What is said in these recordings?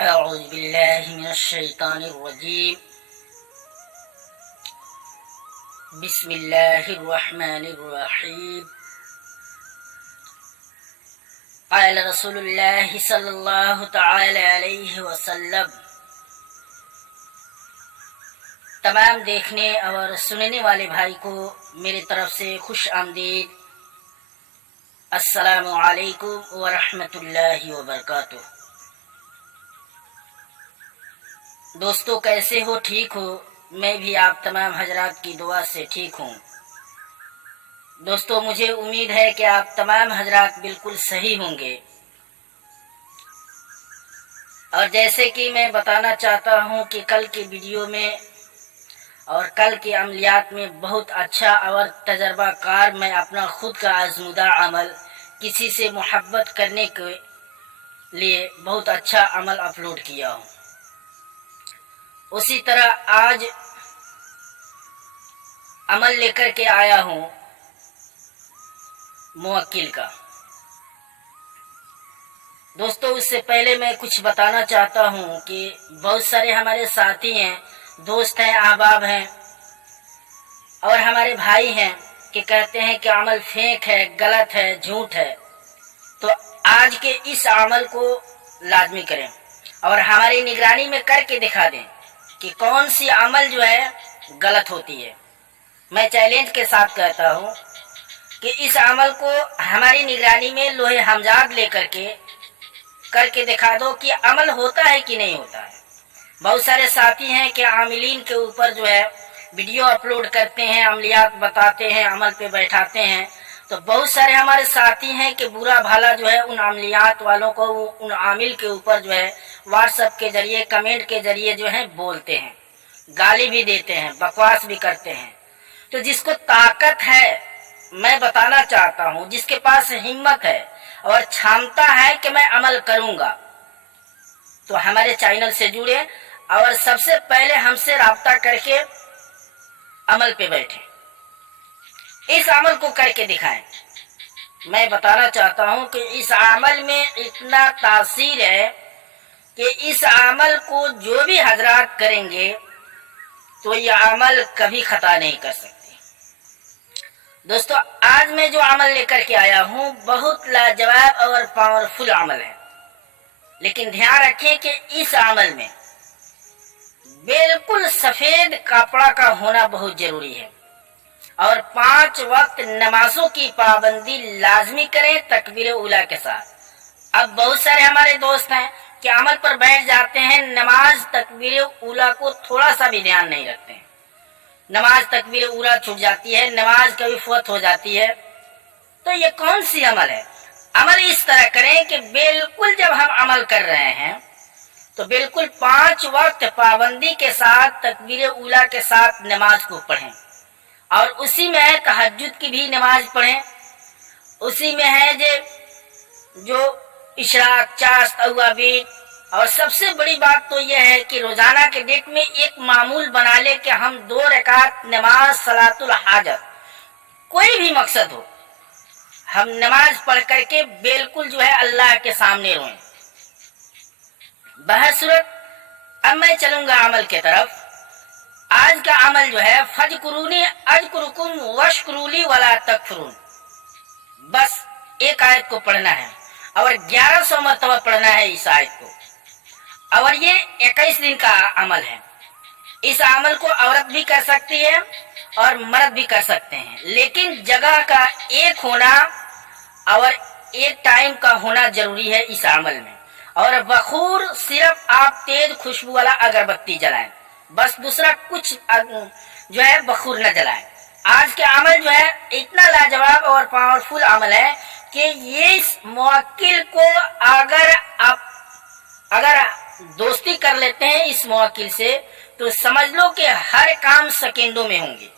أعوذ بالله من الشيطان الرجيم. بسم الله الرحمن الرحيم. قال رسول الله صلى الله تعالى عليه وسلم. تمام دیکھنے اور سننے والے بھائی کو میری طرف سے خوش آمدید. السلام علیکم ورحمۃ اللہ وبرکاتہ. دوستو کیسے ہو؟ ٹھیک ہو؟ میں بھی آپ تمام حضرات کی دعا سے ٹھیک ہوں. دوستو مجھے امید ہے کہ آپ تمام حضرات بالکل صحیح ہوں گے. اور جیسے کہ میں بتانا چاہتا ہوں کہ کل کی ویڈیو میں اور کل کے عملیات میں بہت اچھا اور تجربہ کار میں اپنا خود کا آزمودہ عمل کسی سے محبت کرنے کے لیے بہت اچھا عمل اپلوڈ کیا ہوں. اسی طرح آج عمل لے کر کے آیا ہوں موکل کا. دوستو اس سے پہلے میں کچھ بتانا چاہتا ہوں کہ بہت سارے ہمارے ساتھی ہیں، دوست ہیں، احباب ہیں اور ہمارے بھائی ہیں کہ کہتے ہیں کہ عمل فیک ہے، غلط ہے، جھوٹ ہے. تو آج کے اس عمل کو لازمی کریں اور ہماری نگرانی میں کر کے دکھا دیں کہ کون سی عمل جو ہے غلط ہوتی ہے. میں چیلنج کے ساتھ کہتا ہوں کہ اس عمل کو ہماری نگرانی میں لوہے ہمزاد لے کر کے دکھا دو کہ عمل ہوتا ہے کہ نہیں ہوتا ہے. بہت سارے ساتھی ہیں کہ عاملین کے اوپر جو ہے ویڈیو اپلوڈ کرتے ہیں، عملیات بتاتے ہیں، عمل پہ بیٹھاتے ہیں. تو بہت سارے ہمارے ساتھی ہیں کہ برا بھلا جو ہے ان عملیات والوں کو، ان عامل کے اوپر جو ہے واٹس ایپ کے ذریعے، کمنٹ کے ذریعے جو ہے بولتے ہیں، گالی بھی دیتے ہیں، بکواس بھی کرتے ہیں. تو جس کو طاقت ہے، میں بتانا چاہتا ہوں، جس کے پاس ہمت ہے اور چھامتا ہے کہ میں عمل کروں گا، تو ہمارے چینل سے جڑے اور سب سے پہلے ہم سے رابطہ کر کے عمل پہ بیٹھیں، اس عمل کو کر کے دکھائیں. میں بتانا چاہتا ہوں کہ اس عمل میں اتنا تاثیر ہے کہ اس عمل کو جو بھی حضرات کریں گے تو یہ عمل کبھی خطا نہیں کر سکتے. دوستو آج میں جو عمل لے کر کے آیا ہوں بہت لاجواب اور پاورفل عمل ہے، لیکن دھیان رکھیں کہ اس عمل میں بالکل سفید کپڑا کا ہونا بہت ضروری ہے اور 5 وقت نمازوں کی پابندی لازمی کریں تکبیر اولیٰ کے ساتھ. اب بہت سارے ہمارے دوست ہیں کہ عمل پر بیٹھ جاتے ہیں، نماز تکبیر اولیٰ کو تھوڑا سا بھی دھیان نہیں رکھتے ہیں، نماز تکبیر اولیٰ چھوٹ جاتی ہے، نماز کبھی فوت ہو جاتی ہے. تو یہ کون سی عمل ہے؟ عمل اس طرح کریں کہ بالکل جب ہم عمل کر رہے ہیں تو بالکل 5 وقت پابندی کے ساتھ تکبیر اولیٰ کے ساتھ نماز کو پڑھیں اور اسی میں ہے تہجد کی بھی نماز پڑھیں. اسی میں ہے جو اشراق، چاشت، اوابین. اور سب سے بڑی بات تو یہ ہے کہ روزانہ کے ڈیٹ میں ایک معمول بنا لے کہ ہم 2 رکعت نماز صلاۃ الحاجت، کوئی بھی مقصد ہو، ہم نماز پڑھ کر کے بالکل جو ہے اللہ کے سامنے روئیں. بہرصورت اب میں چلوں گا عمل کی طرف. آج کا عمل جو ہے فَاذْكُرُونِی أَذْكُرْكُمْ وَاشْكُرُوا لِی وَلَا تَکْفُرُونَ. بس ایک آیت کو پڑھنا ہے اور 1100 مرتبہ پڑھنا ہے اس آیت کو، اور یہ 21 دن کا عمل ہے. اس عمل کو عورت بھی کر سکتی ہے اور مرد بھی کر سکتے ہیں، لیکن جگہ کا ایک ہونا اور ایک ٹائم کا ہونا ضروری ہے اس عمل میں. اور بخور صرف آپ تیز خوشبو والا اگربتی جلائیں، بس دوسرا کچھ جو ہے بخور نہ جلائیں. آج کے عمل جو ہے اتنا لاجواب اور پاورفل عمل ہے کہ یہ اس موکل کو اگر دوستی کر لیتے ہیں اس موکل سے تو سمجھ لو کہ ہر کام سیکنڈوں میں ہوں گے،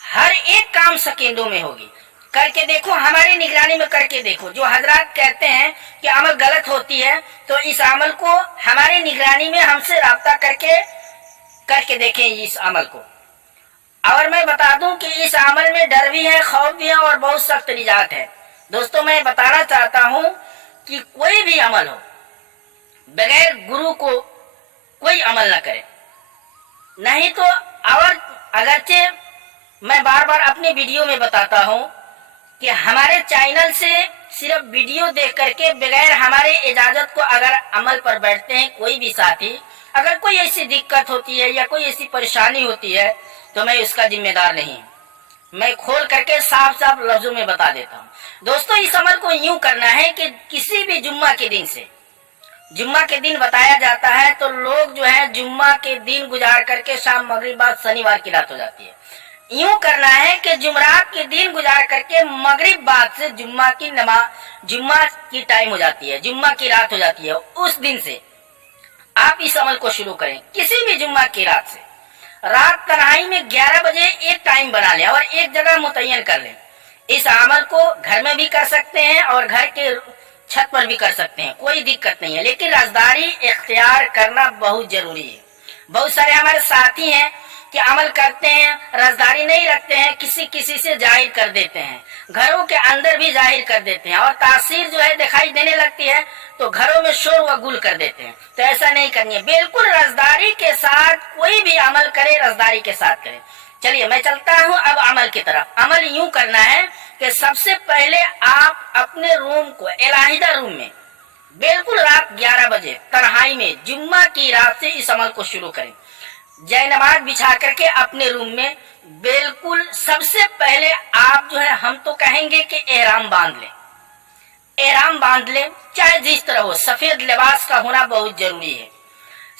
ہر ایک کام سیکنڈوں میں ہوگی. کر کے دیکھو، ہماری نگرانی میں کر کے دیکھو. جو حضرات کہتے ہیں کہ عمل غلط ہوتی ہے تو اس عمل کو ہماری نگرانی میں ہم سے رابطہ کر کے دیکھیں اس عمل کو. اور میں بتا دوں کہ اس عمل میں ڈر بھی ہے، خوف بھی ہے اور بہت سخت نجات ہے. دوستوں میں بتانا چاہتا ہوں کہ کوئی بھی عمل ہو، बगैर गुरु को कोई अमल न करे। नहीं तो और अगरचे मैं बार बार अपने वीडियो में बताता हूँ कि हमारे चैनल से सिर्फ वीडियो देख करके बगैर हमारे इजाजत को अगर अमल पर बैठते हैं कोई भी साथी, अगर कोई ऐसी दिक्कत होती है या कोई ऐसी परेशानी होती है तो मैं उसका जिम्मेदार नहीं हूँ। मैं खोल करके साफ साफ लफ्जों में बता देता हूँ। दोस्तों, इस अमल को यूं करना है कि किसी भी जुम्मा के दिन से, जुम्मा के दिन बताया जाता है तो लोग जो है जुम्मा के दिन गुजार करके शाम मगरिब बाद शनिवार की रात हो जाती है। यूं करना है कि जुमरात के दिन गुजार करके मगरिब बाद से जुम्मा की नमाज, जुम्मा की टाइम हो जाती है, जुम्मा की रात हो जाती है। उस दिन से आप इस अमल को शुरू करें। किसी भी जुम्मा की रात से रात तन्हाई में 11 बजे एक टाइम बना लें और एक जगह मुतय्यन कर लें। इस अमल को घर में भी कर सकते हैं और घर के छत पर भी कर सकते हैं, कोई दिक्कत नहीं है, लेकिन राजदारी इख्तियार करना बहुत जरूरी है। बहुत सारे हमारे साथी हैं कि अमल करते हैं, राजदारी नहीं रखते हैं, किसी किसी से जाहिर कर देते हैं, घरों के अंदर भी जाहिर कर देते हैं और तासीर जो है दिखाई देने लगती है तो घरों में शोर व गुल कर देते हैं। तो ऐसा नहीं करनी है, बिल्कुल राजदारी के साथ कोई भी अमल करे, राजदारी के साथ करे। चलिए मैं चलता हूँ अब अमल की तरफ। अमल यूं करना है कि सबसे पहले आप अपने रूम को, इलाहिदा रूम में, बिल्कुल रात 11 बजे तन्हाई में जुम्मा की रात से इस अमल को शुरू करें। जय नमाज बिछा करके अपने रूम में बिल्कुल सबसे पहले आप जो है, हम तो कहेंगे कि एहराम बांध लें, एहराम बांध लें, चाहे जिस तरह हो। सफेद लिबास का होना बहुत जरूरी है।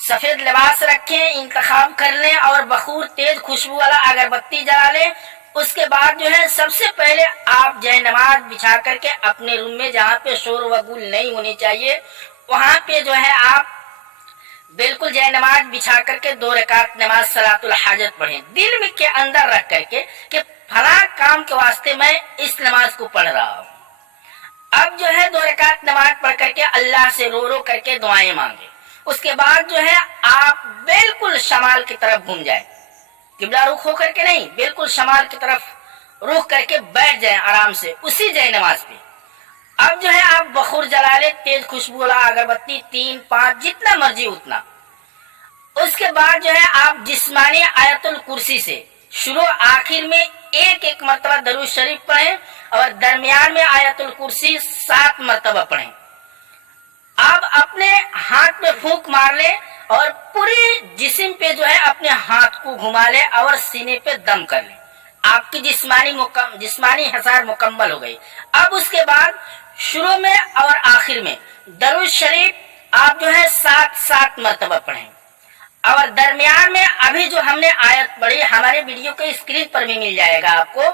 सफेद लिबास रखें, इंतखाब कर लें और बखूर तेज खुशबू वाला अगरबत्ती जला लें। उसके बाद जो है सबसे पहले आप जय नमाज बिछा करके अपने रूम में, जहाँ पे शोर व गुल नहीं होनी चाहिए, वहां पे जो है आप बिल्कुल जय नमाज बिछा करके 2 रकात नमाज सलातुल हाजत पढ़ें, दिल में के अंदर रख करके कि फला काम के वास्ते मैं इस नमाज को पढ़ रहा हूँ। अब जो है 2 रकात नमाज पढ़ करके अल्लाह से रो रो करके दुआएं मांगे। उसके बाद जो है आप बिल्कुल शमाल की तरफ घूम जाए, किबला रुख होकर के नहीं, बिल्कुल शमाल की तरफ रुख करके बैठ जाए आराम से उसी जय नमाज पे। अब जो है आप बखूर जला ले, तेज खुशबू वाला अगरबत्ती 3, 5 जितना मर्जी उतना। उसके बाद जो है आप जिस्मानी आयतुल कुर्सी से शुरू आखिर में एक एक मरतबा दरूद शरीफ पढ़ें और दरमियान में आयतुल कुर्सी 7 मरतबा पढ़ें। आप अपने हाथ में फूंक मार ले और पूरी जिस्म पे जो है अपने हाथ को घुमा ले और सीने पे दम कर ले। आपकी जिस्मानी हसार मुकम्मल हो गई। अब उसके बाद शुरू में और आखिर में दरूद शरीफ आप जो है 7-7 मरतबा पढ़ें और दरमियान में अभी जो हमने आयत पढ़ी हमारे वीडियो के स्क्रीन पर भी मिल जाएगा आपको,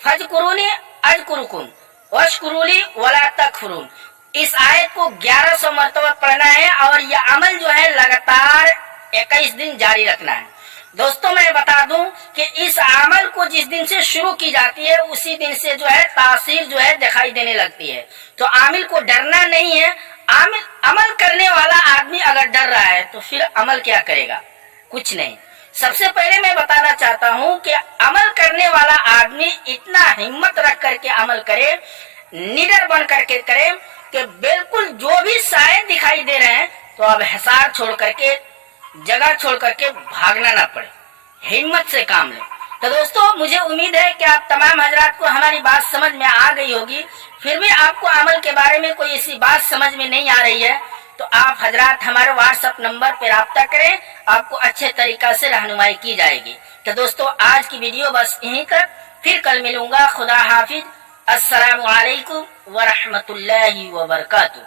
फजकुरूनी अज़कुरुकुम वशकुरूली वला तकफुरून। इस आयत को 1100 मरतबा पढ़ना है और यह अमल जो है लगातार 21 दिन जारी रखना है। दोस्तों, मैं बता दूं कि इस अमल को जिस दिन से शुरू की जाती है उसी दिन से जो है तासीर जो है दिखाई देने लगती है। तो आमिल को डरना नहीं है। अमल करने वाला आदमी अगर डर रहा है तो फिर अमल क्या करेगा? कुछ नहीं। सबसे पहले मैं बताना चाहता हूँ कि अमल करने वाला आदमी इतना हिम्मत रख करके अमल करे, निडर बन करके करे कि बिल्कुल जो भी शायद दिखाई दे रहे हैं तो अब हिसार छोड़ करके, जगह छोड़ करके भागना ना पड़े, हिम्मत से काम ले। तो दोस्तों, मुझे उम्मीद है कि आप तमाम हजरात को हमारी बात समझ में आ गई होगी। फिर भी आपको अमल के बारे में कोई ऐसी बात समझ में नहीं आ रही है तो आप हजरात हमारे व्हाट्सएप नंबर पर राब्ता करें, आपको अच्छे तरीका से रहनुमाई की जाएगी। तो दोस्तों, आज की वीडियो बस यहीं तक, फिर कल मिलूंगा। खुदा हाफिज। अस्सलामु अलैकुम व रहमतुल्लाहि व बरकातुहू।